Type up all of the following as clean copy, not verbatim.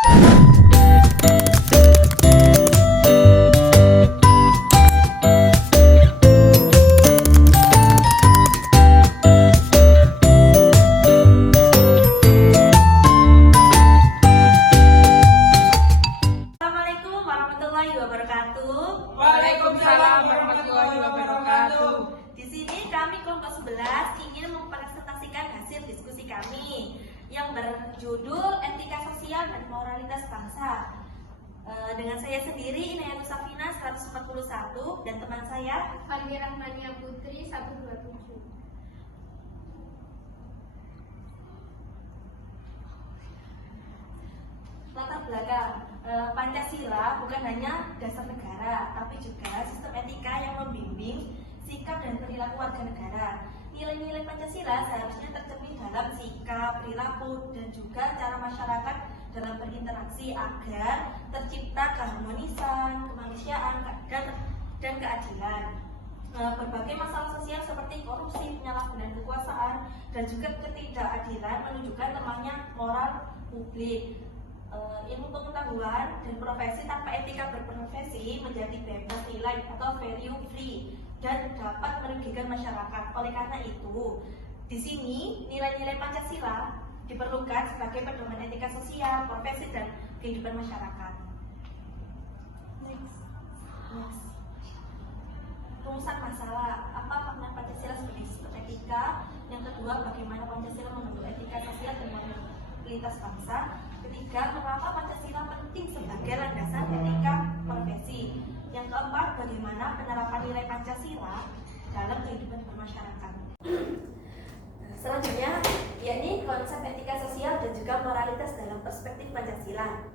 Assalamualaikum warahmatullahi wabarakatuh. Waalaikumsalam warahmatullahi wabarakatuh. Di sini kami kelompok 11 ingin mempresentasikan hasil diskusi kami yang berjudul Etika Sosial dan Moralitas Bangsa. Dengan saya sendiri Inayatu Safina 141 dan teman saya Fargi Rahmania Putri 127. latar belakang. Pancasila bukan hanya dasar negara, tapi juga sistem etika yang membimbing sikap dan perilaku warga negara. Nilai-nilai Pancasila seharusnya tercermin dalam sikap, perilaku, dan juga cara masyarakat dalam berinteraksi agar tercipta keharmonisan, kemanusiaan, dan keadilan. Berbagai masalah sosial seperti korupsi, penyalahgunaan kekuasaan, dan juga ketidakadilan menunjukkan lemahnya moral publik. Ilmu pengetahuan dan profesi tanpa etika berprofesi menjadi bebas nilai atau value free dan dapat merugikan masyarakat. Oleh karena itu, di sini nilai-nilai Pancasila diperlukan sebagai pedoman etika sosial, profesi, dan kehidupan masyarakat. Next. Rumusan masalah. Apa makna Pancasila sebagai sistem etika? Yang kedua, bagaimana Pancasila membentuk etika sosial dan moralitas bangsa? Ketiga, mengapa Pancasila penting sebagai landasan etika profesi? Yang keempat, bagaimana penerapan nilai Pancasila dalam kehidupan bermasyarakat? Selanjutnya, yakni konsep etika sosial dan juga moralitas dalam perspektif Pancasila.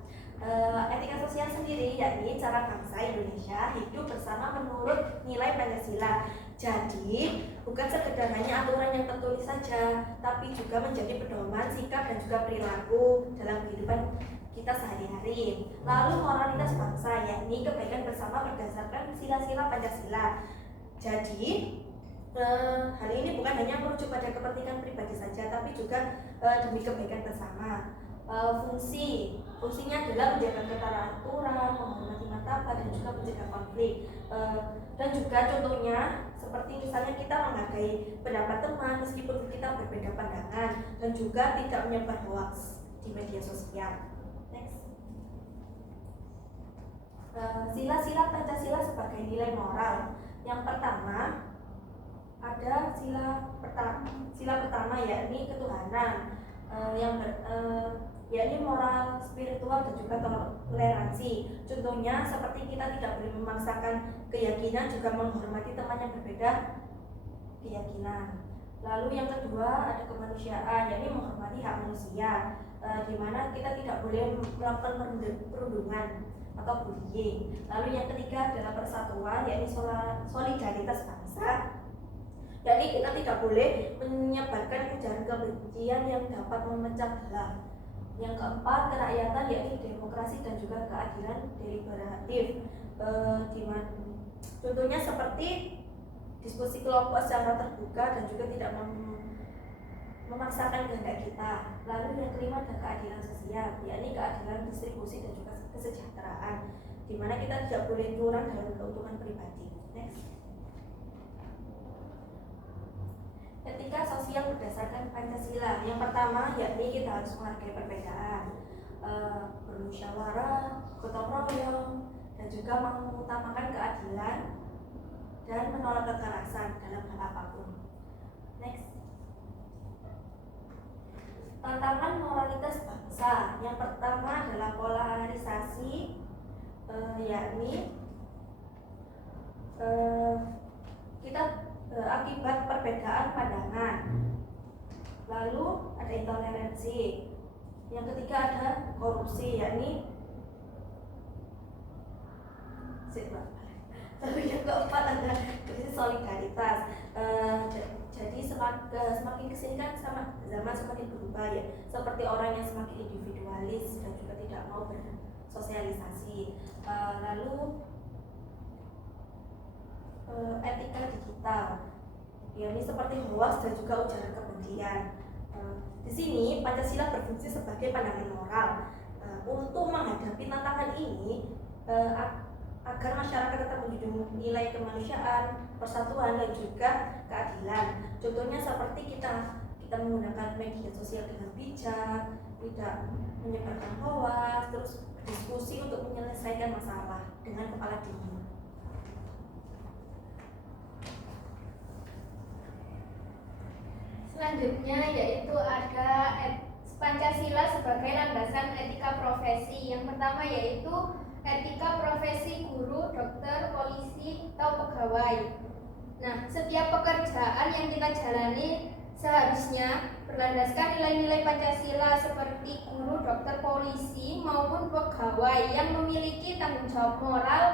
Etika sosial sendiri yakni cara bangsa Indonesia hidup bersama menurut nilai Pancasila. Jadi, bukan sekedar hanya aturan yang tertulis saja, tapi juga menjadi pedoman sikap dan juga perilaku dalam kehidupan kita sehari-hari. Lalu moralitas bangsa yakni kebaikan bersama berdasarkan sila-sila Pancasila. Jadi, hal ini bukan hanya merujuk pada kepentingan pribadi saja, tapi juga demi kebaikan bersama. Fungsinya adalah menjaga keteraturan, menghormati martabat, dan juga mencegah konflik. Dan juga contohnya seperti misalnya kita menghargai pendapat teman meskipun kita berbeda pandangan, dan juga tidak menyebar hoax di media sosial. Next. Sila-sila Pancasila sebagai nilai moral. Yang pertama ada sila pertama yakni ketuhanan, yakni moral, spiritual, dan juga toleransi. Contohnya seperti kita tidak boleh memaksakan keyakinan, juga menghormati teman yang berbeda keyakinan. Lalu yang kedua ada kemanusiaan, yakni menghormati hak manusia, di mana kita tidak boleh melakukan perundungan atau bullying. Lalu yang ketiga adalah persatuan, yakni solidaritas bangsa. Jadi kita tidak boleh menyebarkan ujaran kebencian yang dapat memecah belah. Yang keempat, kerakyatan, yakni demokrasi dan juga keadilan deliberatif. Contohnya seperti diskusi kelompok secara terbuka dan juga tidak memaksakan kehendak kita. Lalu yang kelima ada keadilan sosial, yakni keadilan distribusi dan juga kesejahteraan, di mana kita tidak boleh curang dalam keuntungan pribadi. Next. Etika sosial berdasarkan Pancasila. Yang pertama yakni kita harus menghargai perbedaan, bermusyawarah, gotong royong, dan juga mengutamakan keadilan dan menolak kekerasan dalam hal apapun. Next. Tantangan moralitas bangsa. Yang pertama adalah polarisasi, yakni kita akibat perbedaan pandangan. Lalu ada intoleransi. Yang ketiga ada korupsi, yakni lalu yang keempat ada krisis solidaritas. Jadi semakin kesini kan zaman semakin berubah ya, seperti orang yang semakin individualis dan juga tidak mau bersosialisasi. Lalu etika digital, yakni seperti hoax dan juga ujaran kebencian. Di sini Pancasila berfungsi sebagai pandangan moral. untuk menghadapi tantangan ini, agar masyarakat tetap menjunjung nilai kemanusiaan, persatuan, dan juga keadilan. Contohnya seperti kita menggunakan media sosial dengan bijak, tidak menyebarkan hoax, terus diskusi untuk menyelesaikan masalah dengan kepala dingin. Selanjutnya yaitu ada Pancasila sebagai landasan etika profesi. Yang pertama yaitu etika profesi guru, dokter, polisi, atau pegawai. Nah, setiap pekerjaan yang kita jalani seharusnya berlandaskan nilai-nilai Pancasila seperti guru, dokter, polisi, maupun pegawai yang memiliki tanggung jawab moral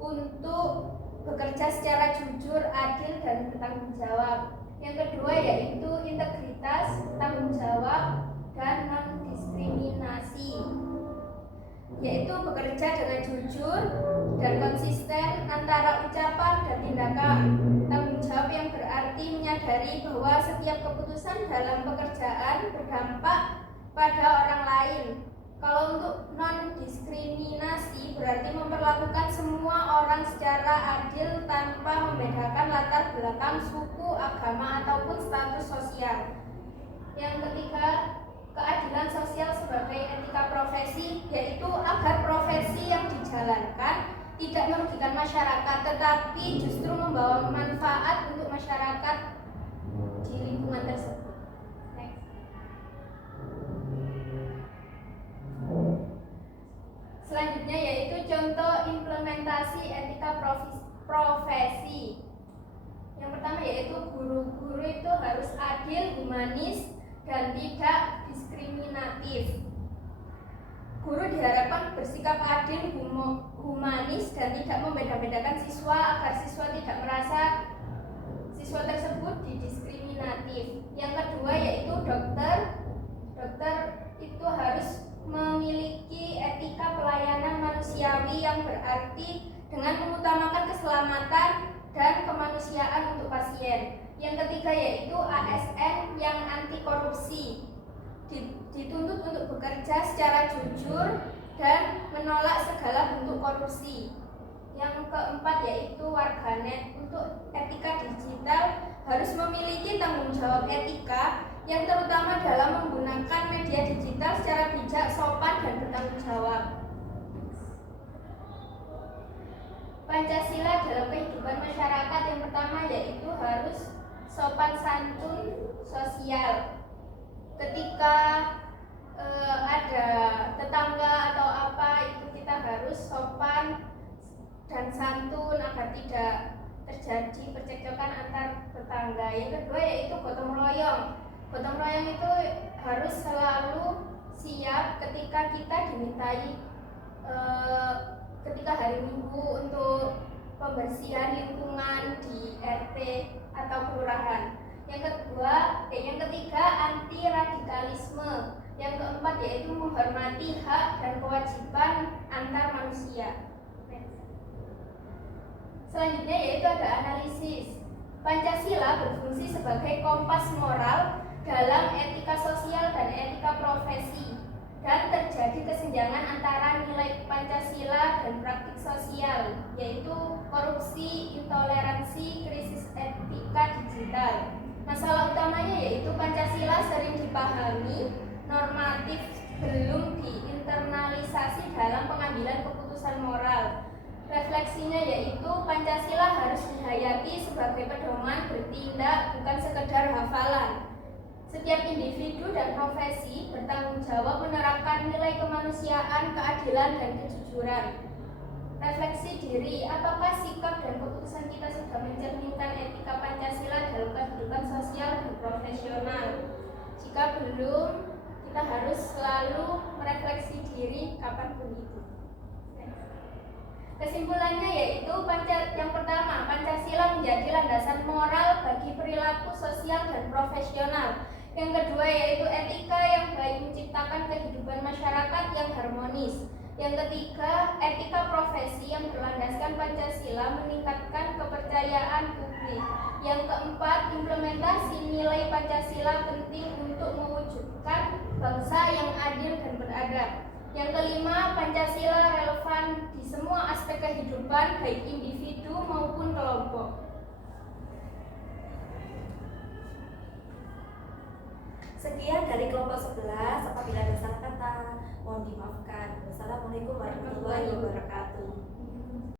untuk bekerja secara jujur, adil, dan bertanggung jawab. Yang kedua yaitu integritas, tanggung jawab, dan non-diskriminasi, yaitu bekerja dengan jujur dan konsisten antara ucapan dan tindakan. Tanggung jawab yang berarti menyadari bahwa setiap keputusan dalam pekerjaan berdampak pada orang lain. Kalau untuk non-diskriminasi berarti memperlakukan semua orang secara adil tanpa membedakan latar belakang, suku, agama, ataupun status sosial. Yang ketiga, keadilan sosial sebagai etika profesi, yaitu agar profesi yang dijalankan tidak merugikan masyarakat tetapi justru membawa manfaat untuk masyarakat di lingkungan tersebut. Selanjutnya yaitu contoh implementasi etika profesi. Yang pertama yaitu guru itu harus adil, humanis, dan tidak diskriminatif. Guru diharapkan bersikap adil, humanis, dan tidak membeda-bedakan siswa agar siswa tidak merasa siswa tersebut didiskriminatif. Yang kedua yaitu dokter. Dokter itu harus memiliki etika pelayanan manusiawi yang berarti dengan mengutamakan keselamatan dan kemanusiaan untuk pasien. Yang ketiga yaitu ASN yang anti korupsi, dituntut untuk bekerja secara jujur dan menolak segala bentuk korupsi. Yang keempat yaitu warganet. Untuk etika digital harus memiliki tanggung jawab etika yang terutama dalam menggunakan media digital secara bijak, sopan, dan bertanggung jawab. Pancasila dalam kehidupan masyarakat yang pertama yaitu harus sopan santun sosial. Ketika ada tetangga atau apa itu kita harus sopan dan santun agar tidak terjadi percekcokan antar tetangga. Yang kedua yaitu gotong royong. Gotong royong itu harus selalu siap ketika kita dimintai ketika hari Minggu untuk pembersihan lingkungan di RT atau kelurahan. Yang ketiga anti radikalisme. Yang keempat yaitu menghormati hak dan kewajiban antar manusia. Selanjutnya yaitu ada analisis. Pancasila berfungsi sebagai kompas moral dalam etika sosial dan etika profesi, dan terjadi kesenjangan antara nilai Pancasila dan praktik sosial, yaitu korupsi, intoleransi, krisis etika digital. Masalah utamanya yaitu Pancasila sering dipahami normatif, belum diinternalisasi dalam pengambilan keputusan moral. Refleksinya yaitu Pancasila harus dihayati sebagai pedoman bertindak, bukan sekedar hafalan. Setiap individu dan profesi bertanggung jawab menerapkan nilai kemanusiaan, keadilan, dan kejujuran. Refleksi diri, apakah sikap dan keputusan kita sudah mencerminkan etika Pancasila dalam kehidupan sosial dan profesional? Jika belum, kita harus selalu merefleksi diri kapanpun itu. Kesimpulannya yaitu yang pertama, Pancasila menjadi landasan moral bagi perilaku sosial dan profesional. Yang kedua yaitu etika yang baik menciptakan kehidupan masyarakat yang harmonis. Yang ketiga, etika profesi yang berlandaskan Pancasila meningkatkan kepercayaan publik. Yang keempat, implementasi nilai Pancasila penting untuk mewujudkan bangsa yang adil dan beradab. Yang kelima, Pancasila relevan di semua aspek kehidupan, baik individu maupun kelompok. Sekian dari kelompok 11. Apabila ada salah kata, mohon dimaafkan. Wassalamualaikum warahmatullahi wabarakatuh.